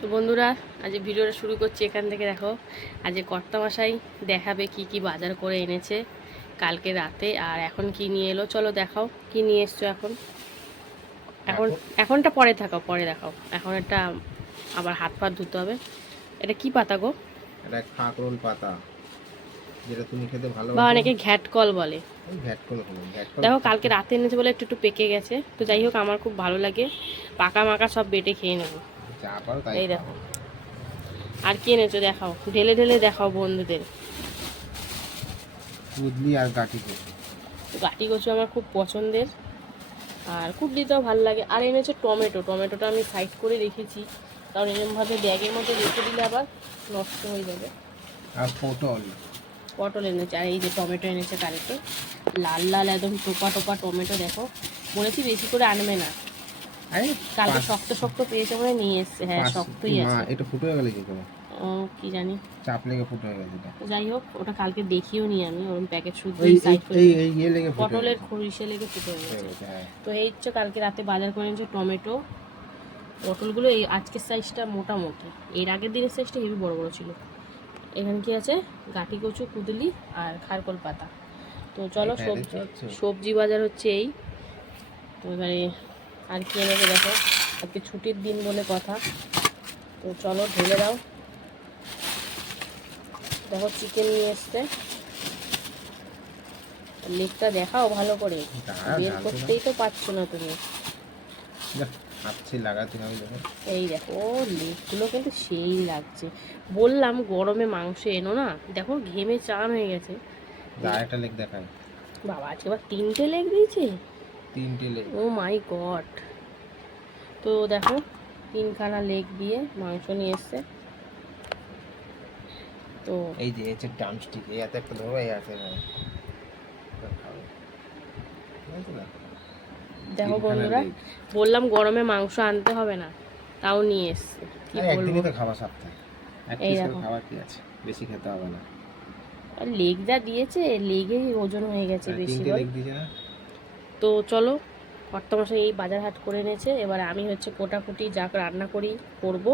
তো বন্ধুরা আজ ভিডিওটা শুরু করছি এখান থেকে দেখো আজ কর্তামশাই দেখাবে কি কি বাজার করে এনেছে কালকে রাতে আর এখন কি নিয়ে এলো? চলো দেখাও কি নিয়ে এসছো এখন? এখন এখনটা পরে থাকাও পরে দেখাও। এখন একটা আবার হাত পা ধুতে হবে। এটা কি পাতা গো? এটা খাকরোল পাতা যেটা তুমি খেতে ভালো বা অনেকে ঘ্যাটকল বলে। ঘ্যাটকল দেখো কালকে রাতে এনেছে বলে একটু একটু পেকে গেছে। তো যাই হোক আমার খুব ভালো লাগে। পাকা মাকা সব বেটে খেয়ে নেব। যা পারো তাই এই দেখো। আর কি এনেছো দেখাও। ঢেলে ঢেলে দেখাও বন্ধুদের। কুদলি আর গাঠি কচু। গাটি কচু আমার খুব পছন্দের। আর কুটলিটাও ভালো লাগে। আর এনেছে টমেটো। টমেটোটা আমি সাইড করে রেখেছি। কারণ এরকমভাবে ব্যাগের মধ্যে রেখে দিলে আবার নষ্ট হয়ে যাবে। আর পটল। পটল এনেছে। আর এই যে টমেটো এনেছে কারেতে লাল লাল একদম টোপা টোপা টমেটো দেখো। বলেছি বেশি করে আনবে না। কালকে শক্ত শক্ত পেয়েছে বলে নিয়ে এসছে। হ্যাঁ শক্তই আছে। এটা ফুটো হয়ে গেলে কি করে? ও কি জানি। চাপ লেগে ফুটো হয়ে গেছে যাই হোক ওটা কালকে দেখিও নি আমি ওরকম প্যাকেট শুদ্ধ এই সাইড এই- করে। এই এই ইয়ে লেগে পটলের। খরিষে লেগে ফুটে হয়ে গেছে। হ্যাঁ। তো এই হচ্ছে কালকে রাতে বাজার করে এনেছে টমেটো। পটলগুলো এই আজকের সাইজটা মোটামুটি। এর আগের দিনের সাইজটা হেভি বড় বড় ছিল। এখানে কি আছে? গাটি কচু কুদলি আর খারকল পাতা। তো চলো সবজি সবজি বাজার হচ্ছে এই। তো এবারে আর কি এনেছে দেখো? আজকে ছুটির দিন বলে কথা। তো চলো ঢেলে দাও। দেখো চিকেন নিয়ে এসছে। লেগটা দেখাও ভালো করে। বের করতেই তো পারছ। না তুমি। এই দেখো ও লেগগুলো কিন্তু সেই লাগছে। বললাম গরমে মাংস এনো না। দেখো ঘেমে চান হয়ে গেছে। একটা লেগ দেখায় বাবা আজকে আবার তিনটে লেগ দিয়েছে? তিনটে লেগ ও মাই গড তো দেখো তিনখানা লেগ দিয়ে মাংস নিয়ে এসছে। তো এই যে হচ্ছে ড্রামস্টিক এই হাতে একটা ধরো এই হাতে? দেখো বন্ধুরা বললাম গরমে মাংস আনতে হবে না তাও নিয়ে এসছে। কি বলব? তো খাওয়া সপ্তাহে এই দেখো। খাবার কি আছে? বেশি খেতে হবে না। আর লেগ যা দিয়েছে লেগেই ওজন হয়ে গেছে বেশি লেগ দিয়েছে না? তো চলো কর্তামশাই এই বাজার হাট করে এনেছে। এবার আমি হচ্ছে কোটাকুটি যা রান্না করি করব।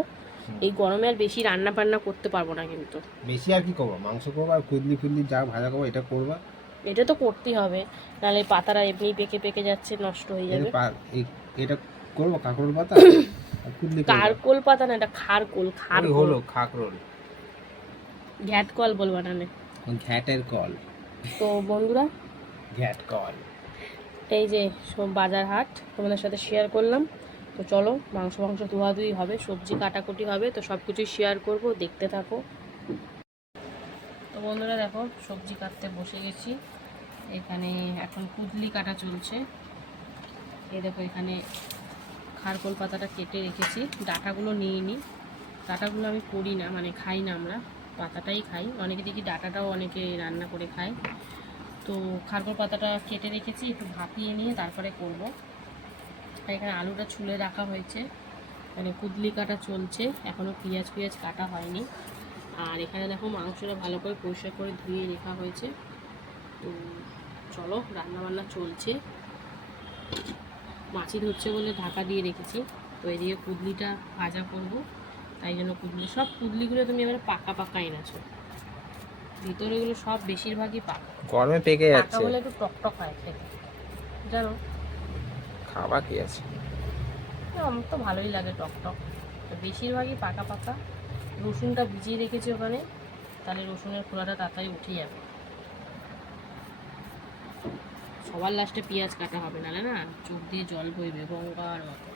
এই গরমে আর বেশি রান্না বান্না করতে পারব না কিন্তু। বেশি আর কি করব? মাংস করব আর কুদলি ফুদলি যা ভাজা করব এটা করবা? এটা তো করতেই হবে। নাহলে পাতারা এমনি পেকে পেকে যাচ্ছে নষ্ট হয়ে যাবে। এটা করব কাঁকরোল পাতা। কারকোল পাতা না এটা খারকোল খারকোল। হলো খাকরোল। ঘ্যাট কল বলবা না ঘ্যাটের কল। তো বন্ধুরা ঘ্যাট কল। এই যে সব বাজার হাট, তোমাদের সাথে শেয়ার করলাম। তো চলো, মাংস মাংস ধোয়াধুয়ি হবে, সবজি কাটাকুটি হবে, তো সব কিছুই শেয়ার করব, দেখতে থাকো। তো বন্ধুরা দেখো, সবজি কাটতে বসে গেছি। এখানে এখন কুদলি কাটা চলছে। এই দেখো, এখানে খারকোল পাতাটা কেটে রেখেছি। ডাটাগুলো নিয়ে নিই ডাটাগুলো আমি করি না মানে খাই না আমরা। পাতাটাই খাই। অনেকে দেখি ডাটাটাও অনেকে রান্না করে খায়। তো খারকোল পাতাটা কেটে রেখেছি, একটু ভাপিয়ে নিয়ে তারপরে করব। এখানে আলুটা ছুলে রাখা হয়েছে মানে কুদলি কাটা চলছে এখনও পেঁয়াজ পেঁয়াজ কাটা হয়নি। আর এখানে দেখো মাংসটা ভালো করে পরিষ্কার করে ধুয়ে রাখা হয়েছে। তো চলো রান্না বান্না চলছে। মাছি ধরছে বলে ঢাকা দিয়ে রেখেছি। তো এদিকে কুদলিটা ভাজা করব, তাই জন্য কুদলি সব কুদলিগুলো তুমি এবারে পাকা পাকা এনেছো। ভিতরেগুলো সব বেশিরভাগই পাকা। গরমে পেকে পাকা যাচ্ছে। হলে একটু টক টক হয় খেতে। জানো? খাওয়া কি আছে? আমার তো ভালোই লাগে টক টক। বেশিরভাগই পাকা পাকা। রসুনটা ভিজিয়ে রেখেছি ওখানে। তাহলে রসুনের খোলাটা তাড়াতাড়ি উঠে যাবে। সবার লাস্টে পেঁয়াজ কাটা হবে নাহলে না চোখ দিয়ে জল বইবে গঙ্গার মতো।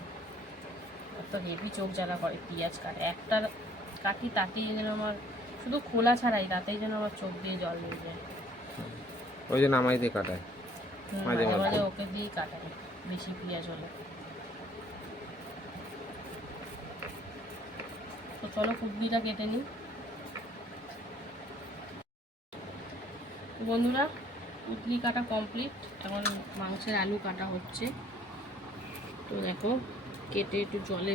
এত হেভি চোখ জ্বালা করে পেঁয়াজ কাটে। একটা কাটি তাতেই যেন আমার শুধু খোলা ছাড়াই তাতেই যেন আমার চোখ দিয়ে জল বেরিয়ে যায়। ওই জন্য আমায় দিয়ে কাটায়। মাঝে মাঝে ওকে দিয়েই কাটাই বেশি পেঁয়াজ হলে। তো চলো কুদলিটা কেটে নিই। বন্ধুরা কুদলি কাটা কমপ্লিট। এখন মাংসের আলু কাটা হচ্ছে। তো দেখো কেটে একটু জলে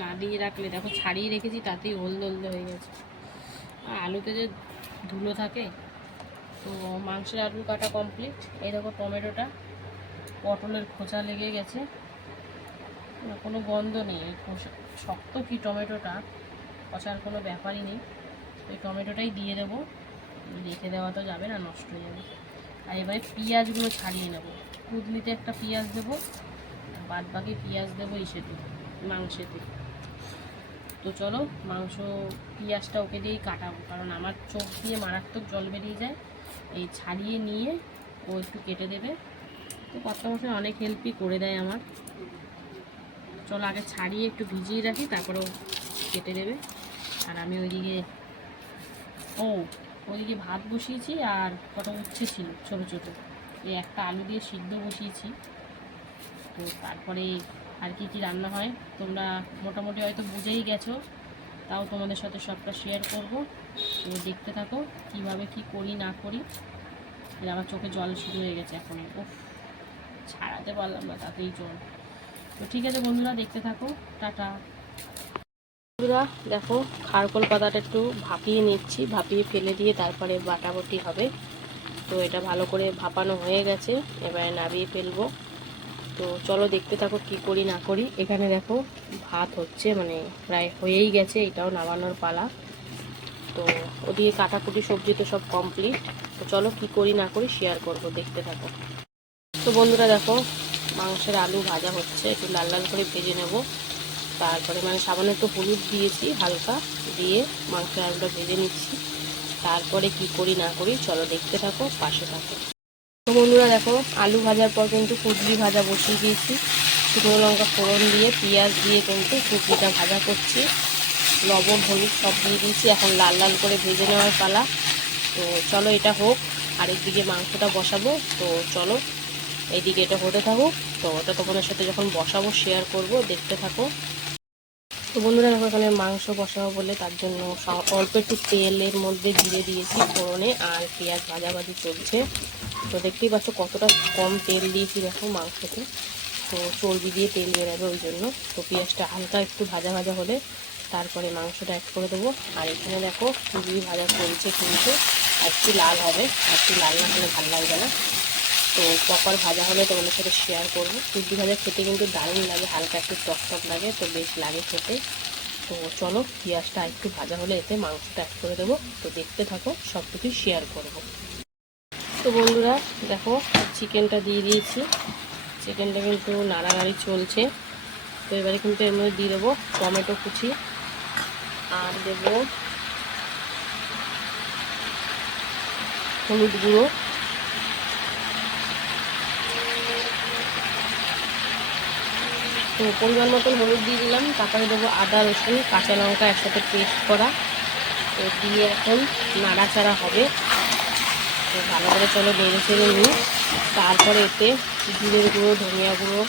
না দিয়ে রাখলে দেখো ছাড়িয়ে রেখেছি তাতেই হলদে হলদে হয়ে গেছে। আলুতে যে ধুলো থাকে, তো মাংসের আলু কাটা কমপ্লিট এই দেখো টমেটোটা পটলের খোঁচা লেগে গেছে। কোনো গন্ধ নেই। শক্ত কি টমেটোটা পচার কোনো ব্যাপারই নেই। ওই টমেটোটাই দিয়ে দেবো। রেখে দেওয়া তো যাবে না, নষ্ট হয়ে যাবে। আর এবারে পেঁয়াজগুলো ছাড়িয়ে নেব। কুদলিতে একটা পেঁয়াজ দেবো, আর বাদ বাকি পেঁয়াজ দেবো ইসেতে মাংসেতে। তো চলো, মাংস পেঁয়াজটা ওকে দিয়েই কাটাবো। কারণ আমার চোখ দিয়ে মারাত্মক জল বেরিয়ে যায়। এই ছাড়িয়ে নিয়ে ও একটু কেটে দেবে। তো কর্তা মশাই অনেক হেল্পই করে দেয় আমার। চলো, আগে ছাড়িয়ে একটু ভিজিয়ে রাখি, তারপরে কেটে দেবে। আর আমি ওইদিকে, ও, ওইদিকে ভাত বসিয়েছি আর কত উচ্ছে ছিল ছোটো ছোটো। এই একটা আলু দিয়ে সিদ্ধ বসিয়েছি। তো তারপরে আর কি কি রান্না হয়, তোমরা মোটামুটি হয়তো বুঝেই গেছো। তাও তোমাদের সাথে সবটা শেয়ার করব। তো দেখতে থাকো কীভাবে কি করি, না করি। আমার চোখে জল শুরু হয়ে গেছে এখন। ও ছাড়াতে পারলাম না তাতেই জল। তো ঠিক আছে বন্ধুরা, দেখতে থাকো। টাটা। বন্ধুরা, দেখো, খারকোল পাতাটা একটু ভাপিয়ে নিচ্ছি। ভাপিয়ে ফেলে দিয়ে তারপরে বাটাবটি হবে। তো এটা ভালো করে ভাপানো হয়ে গেছে। এবারে নামিয়ে ফেলব। তো চলো দেখতে থাকো কি করি, না করি। এখানে দেখো ভাত হচ্ছে মানে প্রায় হয়েই গেছে এটাও নামানোর পালা। তো ওদিকে কাটাকুটি সবজি তো সব কমপ্লিট তো চলো কি করি, না করি শেয়ার করব, দেখতে থাকো। তো বন্ধুরা দেখো, মাংসের আলু ভাজা হচ্ছে, একটু লাল লাল করে ভেজে নেব। তারপরে মানে সামান্য একটু হলুদ দিয়েছি, হালকা দিয়ে মাংসের আলুটা ভেজে নিচ্ছি। তারপরে কি করি, না করি, চলো দেখতে থাকো, পাশে থাকো। তো বন্ধুরা দেখো, আলু ভাজার পর কিন্তু কুদলি ভাজা বসিয়ে দিয়েছি। শুকনো লঙ্কা ফোড়ন দিয়ে, পেঁয়াজ দিয়ে কিন্তু কুদলিটা ভাজা করছি। লবণ, হলুদ সব দিয়ে দিয়েছি। এখন লাল লাল করে ভেজে নেওয়ার পালা। তো চলো এটা হোক আরেকদিকে মাংসটা বসাবো। তো চলো, এইদিকে এটা হতে থাকুক। তো ওটা তোমাদের সাথে যখন বসাবো শেয়ার করব, দেখতে থাকো। তো বন্ধুরা দেখো, এখানে মাংস বসাবো বলে তার জন্য অল্প একটু তেলের মধ্যে জিরে দিয়েছি ফোড়নে, আর পেঁয়াজ ভাজাভাজি চলছে। তো দেখতেই পাচ্ছ কতটা কম তেল দিয়েছি দেখো মাংসতে। তো চর্বি দিয়ে তেল বেরাবে ওই জন্য। তো পেঁয়াজটা হালকা একটু ভাজা ভাজা হলে তারপরে মাংসটা অ্যাড করে দেবো। আর এখানে দেখো চুরি ভাজা চলছে কিন্তু একটু লাল হবে। একটু লাল না হলে ভালো লাগবে না। তো প্রপার ভাজা হলে তোমাদের সাথে শেয়ার করব। সবজি ভাজা খেতে কিন্তু দারুণ লাগে, হালকা একটু টক টক লাগে, তো বেশ লাগে খেতে। তো চলো পেঁয়াজটা একটু ভাজা হলে এতে মাংসটা অ্যাড করে দেবো। তো দেখতে থাকো সব কিছুই শেয়ার করব। তো বন্ধুরা, দেখো চিকেনটা দিয়ে দিয়েছি। চিকেনটা কিন্তু নাড়ানাড়ি চলছে। তো এবারে কিন্তু এর মধ্যে দিয়ে দেবো টমেটো কুচি। আর দেবো হলুদ গুঁড়ো। তো পরিমাণ মতন হলুদ দিয়ে দিলাম। তারপরে দেবো আদা, রসুন, কাঁচা লঙ্কা একসাথে পেস্ট করা। তো দিয়ে এখন নাড়াচাড়া হবে। তো ভালো করে চলো নেড়ে চেড়ে নিই। তারপরে এতে জিরের গুঁড়ো, ধনিয়া গুঁড়ো,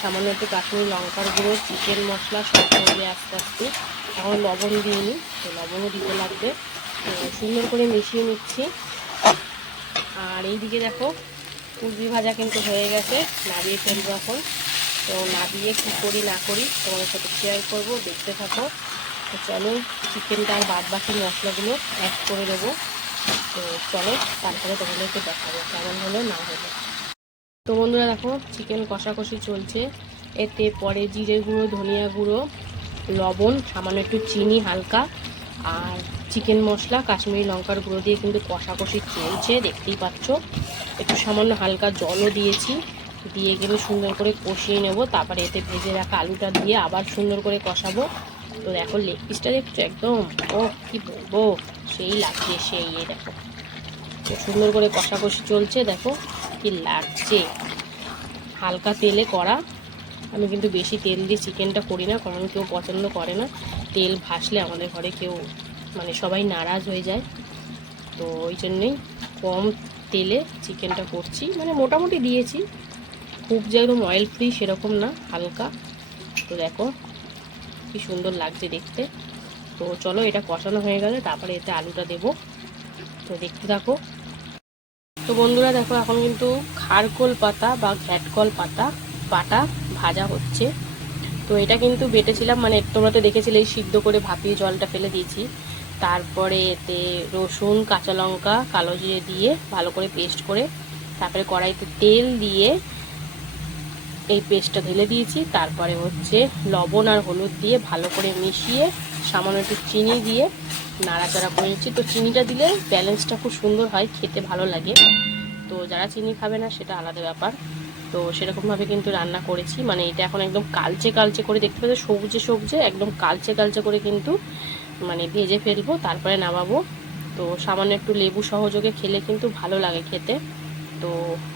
সামান্য একটু কাশ্মীরি লঙ্কার গুঁড়ো, চিকেন মশলা সব করবে আস্তে আস্তে। এখন লবণ দিয়ে নিই, তো লবণও দিতে লাগবে। তো সুন্দর করে মিশিয়ে নিচ্ছি। আর এইদিকে দেখো কুলবি ভাজা কিন্তু হয়ে গেছে, নাড়িয়ে ফেলব এখন। তো নাড়িয়ে কী করি না করি তোমাদের সাথে শেয়ার করব, দেখতে থাকো। তো চলো, চিকেনটা আর বাদ বাকি মশলাগুলো অ্যাড করে দেবো। তো চলো, তারপরে তোমাদেরকে দেখাবো কেমন হলো, না হলো। তো বন্ধুরা দেখো চিকেন কষাকষি চলছে। এতে পরে জিরে গুঁড়ো, ধনিয়া গুঁড়ো, লবণ, সামান্য একটু চিনি হালকা, আর চিকেন মশলা, কাশ্মীরি লঙ্কার গুঁড়ো দিয়ে কিন্তু কষাকষি চলছে, দেখতেই পাচ্ছ। একটু সামান্য হালকা জলও দিয়েছি, দিয়ে কিন্তু সুন্দর করে কষিয়ে নেব। তারপরে এতে ভেজে রাখা আলুটা দিয়ে আবার সুন্দর করে কষাবো। তো দেখো লেগ পিসটা দেখছ একদম? ও কি বলব? সেই লাগছে, সেই দেখো। তো সুন্দর করে কষাকষি চলছে, দেখো কি লাগছে। হালকা তেলে করা। আমি কিন্তু বেশি তেল দিয়ে চিকেনটা করি না, কারণ কেউ পছন্দ করে না। তেল ভাসলে আমাদের ঘরে কেউ মানে সবাই নারাজ হয়ে যায়। তো ওই জন্যেই কম তেলে চিকেনটা করছি। মানে মোটামুটি দিয়েছি। খুব যে একদম অয়েল ফ্রি সেরকম না, হালকা। তো দেখো কি সুন্দর লাগছে দেখতে। তো চলো এটা কষানো হয়ে গেলে তারপরে এতে আলুটা দেব। তো দেখতে থাকো। তো বন্ধুরা দেখো, এখন কিন্তু খারকোল পাতা বা ঘ্যাটকল পাতা, বাটা ভাজা হচ্ছে। তো এটা কিন্তু বেটেছিলাম মানে তোমরা তো দেখেছিলে সিদ্ধ করে ভাপিয়ে জলটা ফেলে দিয়েছি। তারপরে এতে রসুন, কাঁচা লঙ্কা, কালো জিরে দিয়ে ভালো করে পেস্ট করে, তারপরে কড়াইতে তেল দিয়ে এই পেস্টটা ঢেলে দিয়েছি। তারপরে হচ্ছে লবণ আর হলুদ দিয়ে ভালো করে মিশিয়ে সামান্য একটু চিনি দিয়ে নাড়াচাড়া করে নিচ্ছি। তো চিনিটা দিলে ব্যালেন্সটা খুব সুন্দর হয়, খেতে ভালো লাগে। তো যারা চিনি খাবে না, সেটা আলাদা ব্যাপার। তো সেরকমভাবে কিন্তু রান্না করেছি। মানে এটা এখন একদম কালচে কালচে করে দেখতে পাচ্ছি, সবুজে সবুজে, একদম কালচে কালচে করে কিন্তু মানে ভেজে ফেলব, তারপরে নামাবো। তো সামান্য একটু লেবু সহযোগে খেলে কিন্তু ভালো লাগে খেতে। তো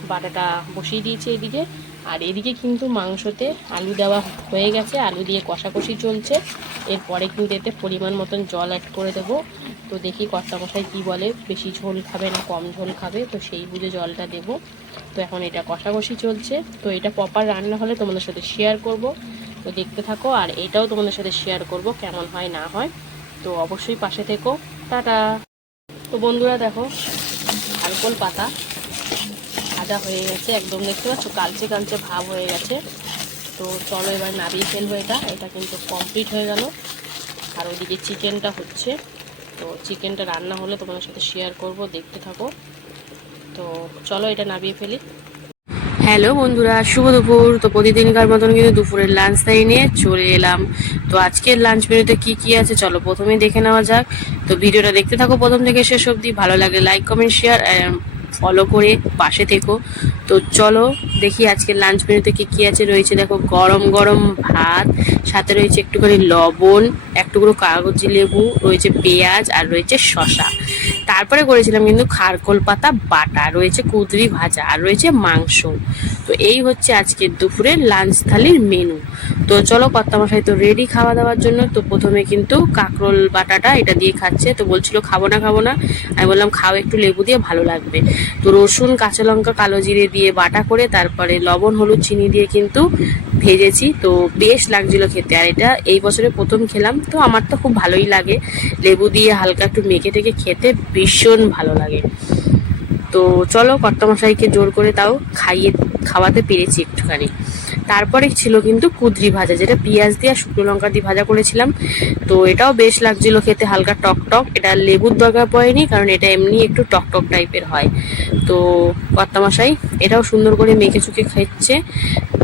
বাটাটা বসিয়ে দিয়েছি এদিকে। আর এদিকে কিন্তু মাংসতে আলু দেওয়া হয়ে গেছে, আলু দিয়ে কষাকষি চলছে। এরপরে কিন্তু এতে পরিমাণ মতন জল অ্যাড করে দেবো। তো দেখি কর্তামশাই কী বলে, বেশি ঝোল খাবে না, কম ঝোল খাবে, তো সেই বুঝে জলটা দেবো। তো এখন এটা কষাকষি চলছে। তো এটা প্রপার রান্না হলে তোমাদের সাথে শেয়ার করব। তো দেখতে থাকো, আর এটাও তোমাদের সাথে শেয়ার করব, কেমন হয়, না হয়। তো অবশ্যই পাশে থেকো। টাটা! তো বন্ধুরা দেখো আলকোল পাতা। ভাজা হয়ে গেছে, একদম দেখতে পাচ্ছ? কালচে কালচে ভাব হয়ে গেছে। তো চলো এবার নাবিয়ে ফেলব এটা। এটা কিন্তু কমপ্লিট হয়ে গেল। আর ওইদিকে চিকেনটা হচ্ছে। তো চিকেনটা রান্না হলে তোমাদের সাথে শেয়ার করব, দেখতে থাকো। তো চলো এটা নাবিয়ে ফেলি। হ্যালো বন্ধুরা, শুভ দুপুর। তো প্রতিদিনকার মতন কিন্তু দুপুরের লাঞ্চ টাইম নিয়ে চলে এলাম। তো আজকের লাঞ্চ মেনুতে কি কি আছে চলো প্রথমেই দেখে নেওয়া যাক। তো ভিডিওটা দেখতে থাকো প্রথম থেকে শেষ অবধি। ভালো লাগে লাইক কমেন্ট শেয়ার ফলো করে পাশে থেকো। তো চলো দেখি আজকে লাঞ্চ মেনুতে কী কী আছে। রয়েছে দেখো গরম গরম ভাত, সাথে রয়েছে একটুখানি লবণ, একটুকরো কাগজি লেবু, রয়েছে পেঁয়াজ, আর রয়েছে শশা তারপরে করেছিলাম কিন্তু খারকোল পাতা, বাটা রয়েছে কুদরি ভাজা, আর রয়েছে মাংস। তো এই হচ্ছে আজকের দুপুরের লাঞ্চ থালির মেনু তো চলো কর্তামশাই, তো রেডি খাওয়া দাওয়ার জন্য, তো প্রথমে কিন্তু কাকরোল বাটাটা এটা দিয়ে খাচ্ছে। তো বলছিল, খাব না খাব না। আমি বললাম, খাও, একটু লেবু দিয়ে ভালো লাগবে। তো রসুন, কাঁচা লঙ্কা, কালো জিরে দিয়ে বাটা করে, তারপরে লবণ, হলুদ, চিনি দিয়ে কিন্তু ভেজেছি। তো বেশ লাগছিল খেতে। আর এটা এই বছরে প্রথম খেলাম। তো আমার তো খুব ভালোই লাগে। লেবু দিয়ে হালকা একটু মেখে টেকে খেতে ভীষণ ভালো লাগে। তো চলো কর্তামশাইকে জোর করে তাও খাইয়ে, খাওয়াতে পেরেছি একটুখানি। তারপরে ছিল কিন্তু কুদরি ভাজা, যেটা পেঁয়াজ দিয়ে আর শুকনো লঙ্কা দিয়ে ভাজা করেছিলাম। তো এটাও বেশ লাগছিল খেতে, হালকা টক টক। এটা লেবুর দরকার পড়েনি, কারণ এটা এমনি একটু টক টক টাইপের হয়। তো কর্তামশাই এটাও সুন্দর করে মেখে চুকে খাচ্ছে।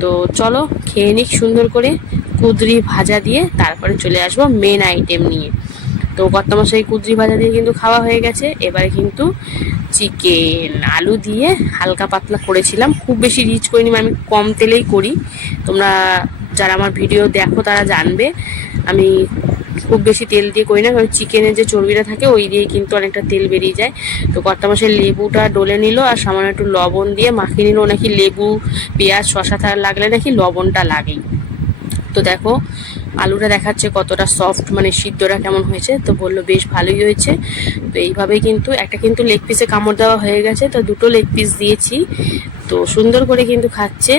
তো চলো খেয়ে নিক সুন্দর করে কুদরি ভাজা দিয়ে, তারপরে চলে আসব মেন আইটেম নিয়ে। তো কর্তামশাই কুদরি ভাজা দিয়ে কিন্তু খাওয়া হয়ে গেছে। এবারে কিন্তু চিকেন আলু দিয়ে হালকা পাতলা করেছিলাম। খুব বেশি রিচ করিনি আমি কম তেলেই করি। তোমরা যারা আমার ভিডিও দেখো তারা জানবে। আমি খুব বেশি তেল দিয়ে করি না, কারণ চিকেনের যে চর্বিটা থাকে, ওই দিয়ে কিন্তু অনেকটা তেল বেরিয়ে যায়। তো কর্তা লেবুটা ডলে নিল আর সামান্য একটু লবণ দিয়ে মাখিয়ে নিল। নাকি লেবু, পেঁয়াজ শশা লাগলে নাকি লবণটা লাগেই। তো দেখো আলুটা দেখাচ্ছে কতটা সফট মানে সিদ্ধটা কেমন হয়েছে, তো বলল বেশ ভালোই হয়েছে। তো এইভাবেই কিন্তু, একটা কিন্তু লেগ পিসে কামড় দেওয়া হয়ে গেছে, তো দুটো লেগ পিস দিয়েছি। তো সুন্দর করে কিন্তু খাচ্ছে।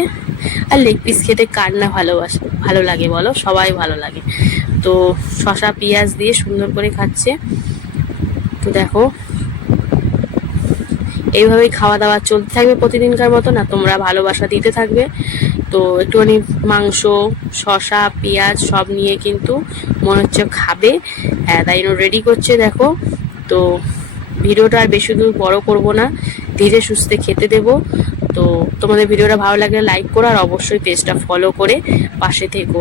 আর লেগ পিস খেতে কার না ভালোবাসে, ভালো লাগে বলো, সবাই ভালো লাগে। তো শশা পেঁয়াজ দিয়ে সুন্দর করে খাচ্ছে। তো দেখো এইভাবেই খাওয়া দাওয়া চলতে থাকবে প্রতিদিনকার মতো, না তোমরা ভালোবাসা দিতে থাকবে। তো একটুখানি মাংস শশা পেঁয়াজ সব নিয়ে কিন্তু মনে হচ্ছে খাবে। হ্যাঁ তাই রেডি করছে, দেখো। তো ভিডিওটা আর বেশি দূর বড় করব না, ধীরে সুস্থে খেতে দেবো। তো তোমাদের ভিডিওটা ভালো লাগলে লাইক করো আর অবশ্যই পেজটা ফলো করে পাশে থেকো।